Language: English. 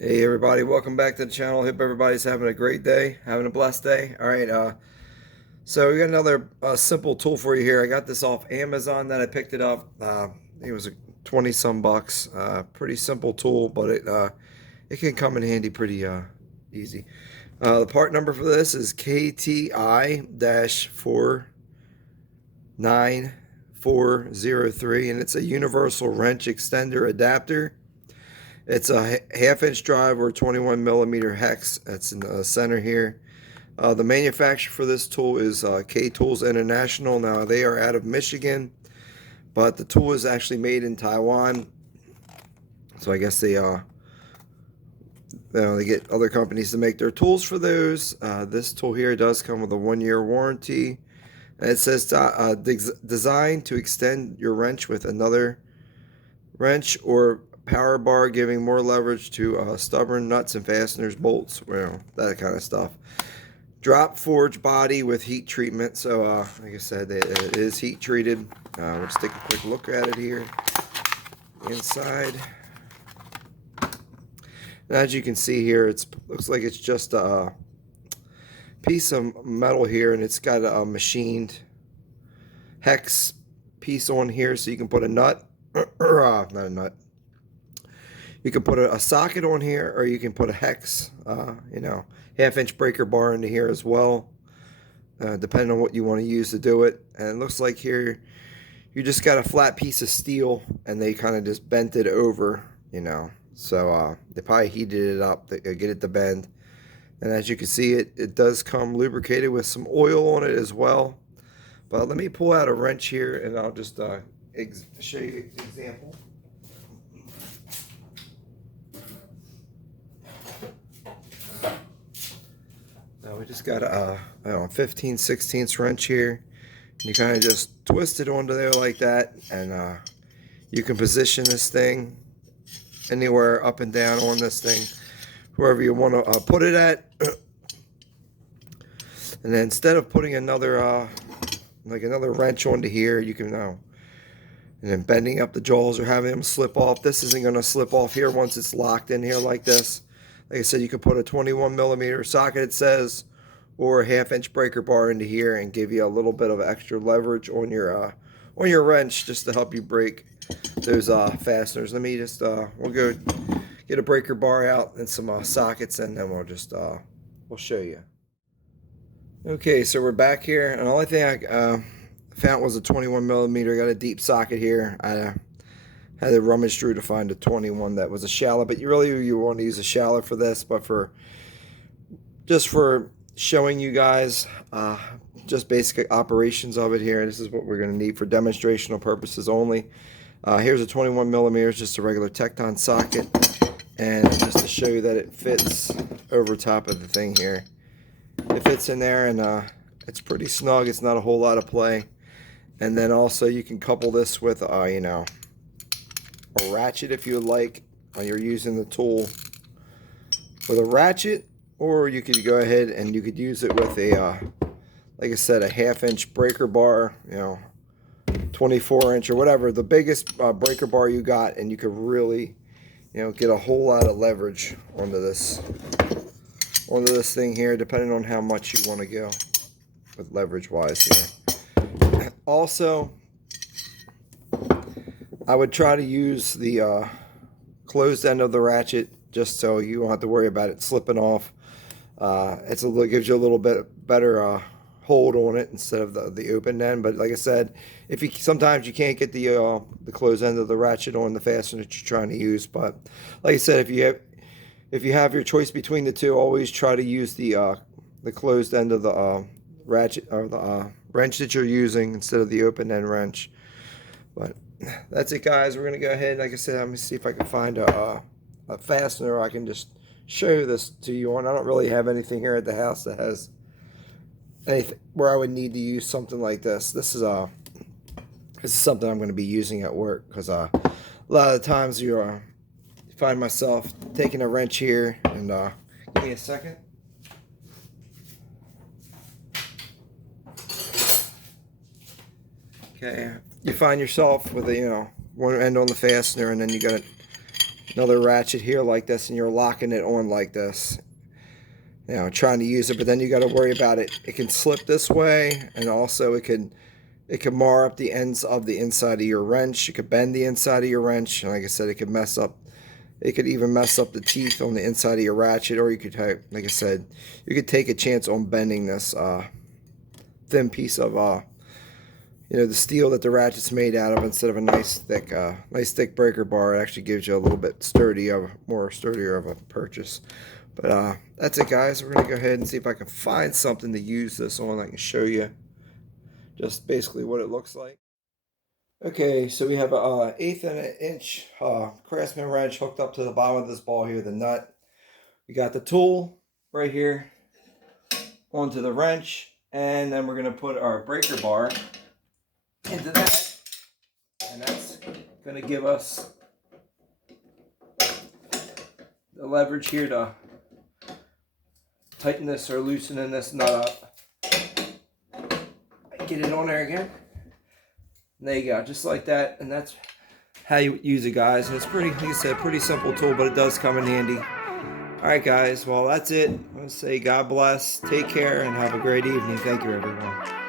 Hey everybody, welcome back to the channel. Hope everybody's having a great day, having a blessed day. All right, so we got another simple tool for you here. I got this off Amazon that I picked it up. I think it was 20 some bucks. Pretty simple tool, but it can come in handy pretty easy. The part number for this is KTI-49403, and it's a universal wrench extender adapter. It's a half-inch drive or 21 millimeter hex. That's in the center here. The manufacturer for this tool is K Tools International. Now they are out of Michigan, but the tool is actually made in Taiwan. So I guess they get other companies to make their tools for those. This tool here does come with a 1-year warranty. And it says designed to extend your wrench with another wrench or power bar, giving more leverage to stubborn nuts and fasteners, bolts, well, that kind of stuff. Drop forge body with heat treatment. So like I said, it is heat treated. Let's take a quick look at it here inside. And as you can see here, it looks like it's just a piece of metal here, and it's got a machined hex piece on here, so you can put a nut or not a nut. You can put a socket on here, or you can put a hex, half-inch breaker bar into here as well, depending on what you want to use to do it. And it looks like here you just got a flat piece of steel, and they kind of just bent it over, So they probably heated it up to get it to bend. And as you can see, it does come lubricated with some oil on it as well. But let me pull out a wrench here, and I'll just show you an example. We just got a 15/16 wrench here. You kind of just twist it onto there like that, and you can position this thing anywhere up and down on this thing, wherever you want to put it at. And then instead of putting another wrench onto here, you can and then bending up the jaws or having them slip off. This isn't going to slip off here once it's locked in here like this. Like I said, you could put a 21 millimeter socket, it says, or a half-inch breaker bar into here and give you a little bit of extra leverage on your wrench, just to help you break those fasteners. Let me just we'll go get a breaker bar out and some sockets, and then we'll show you. Okay, so we're back here, and the only thing I found was a 21 millimeter. I got a deep socket here. I had to rummage through to find a 21 that was a shallow, but you want to use a shallow for this. But just for showing you guys just basic operations of it here, this is what we're going to need for demonstrational purposes only. Here's a 21 millimeters, just a regular Tecton socket, and just to show you that it fits over top of the thing here. It fits in there, and it's pretty snug. It's not a whole lot of play. And then also you can couple this with a ratchet if you would like, when you're using the tool with a ratchet, or you could go ahead and you could use it with a like I said, a half-inch breaker bar, 24-inch or whatever, the biggest breaker bar you got, and you could really get a whole lot of leverage onto this thing here, depending on how much you want to go with leverage wise here. Also, I would try to use the closed end of the ratchet, just so you won't have to worry about it slipping off. It gives you a little bit better hold on it instead of the open end. But like I said, sometimes you can't get the closed end of the ratchet on the fastener that you're trying to use. But like I said, if you have your choice between the two, always try to use the closed end of the ratchet or the wrench that you're using instead of the open end wrench. But that's it, guys. We're gonna go ahead. Like I said, let me see if I can find a fastener I can just show this to you on. I don't really have anything here at the house that has anything where I would need to use something like this. This is something I'm going to be using at work, because a lot of the times you find myself taking a wrench here, and give me a second. Okay, you find yourself with one end on the fastener, and then you got another ratchet here like this, and you're locking it on like this. You know, trying to use it, but then you got to worry about it. It can slip this way, and also it can mar up the ends of the inside of your wrench. You could bend the inside of your wrench, and like I said, it could mess up. It could even mess up the teeth on the inside of your ratchet, or you could, like I said, you could take a chance on bending this thin piece of the steel that the ratchet's made out of. Instead of a nice thick breaker bar, it actually gives you a little bit more sturdier of a purchase. But that's it, guys. We're gonna go ahead and see if I can find something to use this on. I can show you just basically what it looks like. Okay, so we have a 1/8 inch Craftsman wrench hooked up to the bottom of this ball here, the nut. We got the tool right here onto the wrench, and then we're gonna put our breaker bar into that, and that's gonna give us the leverage here to tighten this or loosen this nut up. Get it on there again. And there you go, just like that. And that's how you use it, guys. And it's pretty, like I said, pretty simple tool, but it does come in handy. All right, guys. Well, that's it. I want to say God bless, take care, and have a great evening. Thank you, everyone.